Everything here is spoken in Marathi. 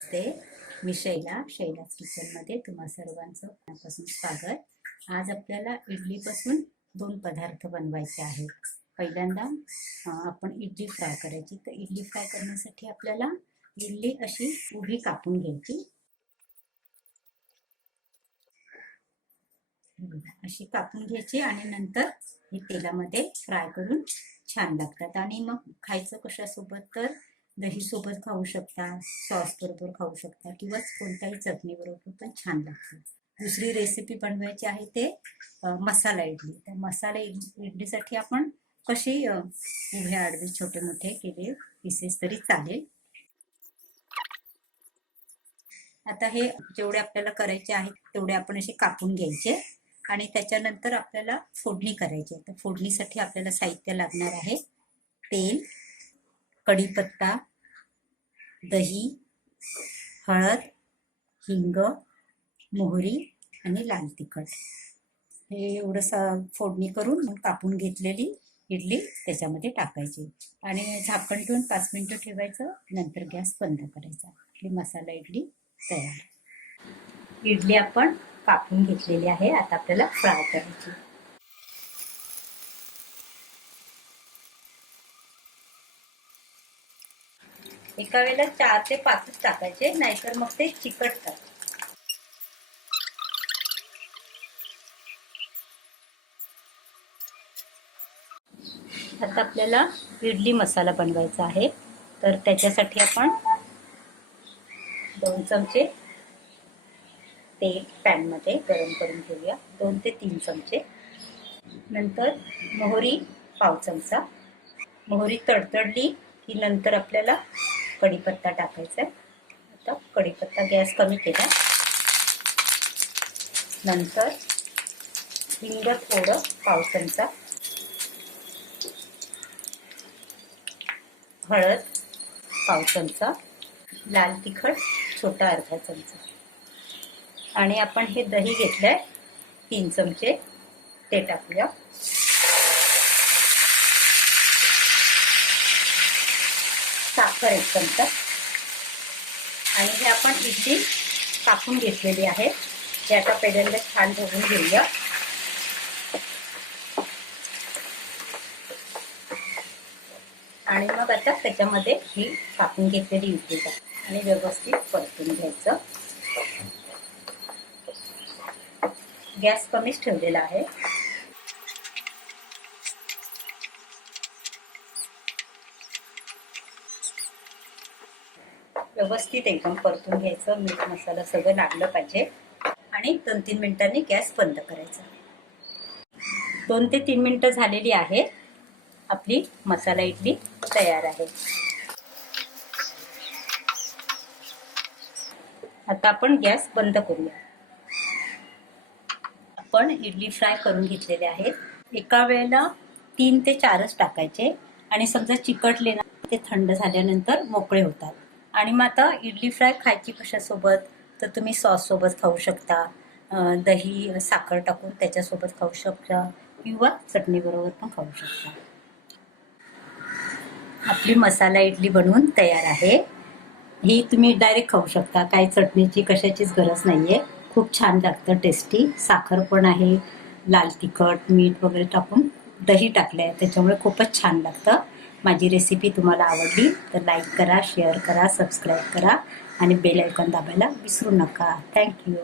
ते मी शैलाच किचनमध्ये तुम्हा सर्वांचं मनापासून स्वागत. आज आपल्याला इडलीपासून 2 पदार्थ बनवायचे आहेत. पहिल्यांदा आपण इडली फ्राय करायची. तर इडली फ्राय करण्यासाठी आपल्याला इडली अशी उभी कापून घ्यायची. अशी कापून घ्यायची आणि नंतर हे तेलामध्ये फ्राय करून छान लागतात. आणि मग खायचं कशासोबत, तर दही सोबत खाऊ शकता, सॉस बरोबर खाऊ शकता किंवा कोणत्याही चटणी बरोबर पण छान लागतात. दुसरी रेसिपी बनवायची आहे ते मसाला इडली. तर मसाला इडलीसाठी आपण कशी उभे आडवे छोटे मोठे केले पीसेस तरी चालेल. आता हे जेवढे आपल्याला करायचे आहेत तेवढे आपण असे कापून घ्यायचे आणि त्याच्यानंतर आपल्याला फोडणी करायची. तर फोडणीसाठी आपल्याला साहित्य लागणार आहे तेल, कढीपत्ता, दही, हळद, हिंग, मोहरी आणि लाल तिखट. हे एवढं फोडणी करून कापून घेतलेली इडली त्याच्यामध्ये टाकायची आणि झाकण ठेवून 5 मिनिटं ठेवायचं. नंतर गॅस बंद करायचा. आपली मसाला इडली तयार. इडली आपण कापून घेतलेली आहे. आता आपल्याला फ्राय करायची. एका वेळेला 4 ते 5 टाकायचे, नाहीतर मग ते चिकटतात. आता आपल्याला इडली मसाला बनवायचा आहे. तर त्याच्यासाठी आपण 2 चमचे तेल पॅनमध्ये गरम करून घेऊया. 2 ते 3 चमचे. नंतर मोहरी पाव चमचा. मोहरी तडतडली की नंतर आपल्याला कढीपत्ता टाकायचा आहे. आता कढीपत्ता गॅस कमी केला. नंतर हिंग थोडं पाव चमचा, हळद पाव चमचा, लाल तिखट छोटा अर्धा चमचा आणि आपण हे दही घेतलंय 3 चमचे ते टाकूया. साखर 1 चमचा आणि हे आपण इडली कापून घेतलेली आहे. हे आता पहिल्यांदा छान धुवून घेऊया. आणि मग आता त्याच्यामध्ये ही कापून घेतलेली इडली टाक आणि व्यवस्थित परतून घ्यायचं. गॅस कमीच ठेवलेला आहे. व्यवस्थित एकदम परतून घ्यायचं. मीठ मसाला सगळं लागलं पाहिजे आणि 2-3 मिनिटांनी गॅस बंद करायचा. 2 ते 3 मिनिटं झालेली आहे. आपली मसाला इडली तयार आहे. आता आपण गॅस बंद करूया. आपण इडली फ्राय करून घेतलेले आहेत. एका वेळेला 3 ते 4च टाकायचे आणि समजा चिकटले ना ते थंड झाल्यानंतर मोकळे होतात. आणि मग आता इडली फ्राय खायची कशासोबत, तर तुम्ही सॉस सोबत खाऊ शकता, दही साखर टाकून त्याच्यासोबत खाऊ शकता किंवा चटणी बरोबर पण खाऊ शकता. आपली मसाला इडली बनवून तयार आहे. ही तुम्ही डायरेक्ट खाऊ शकता. काही चटणीची कशाचीच गरज नाहीये. खूप छान लागतं, टेस्टी. साखर पण आहे, लाल तिखट मीठ वगैरे टाकून दही टाकलंय त्याच्यामुळे खूपच छान लागतं. माझी रेसिपी तुम्हाला आवडली तर लाईक करा, शेअर करा, सबस्क्राईब करा आणि बेल आयकॉन दाबायला विसरू नका. थँक्यू.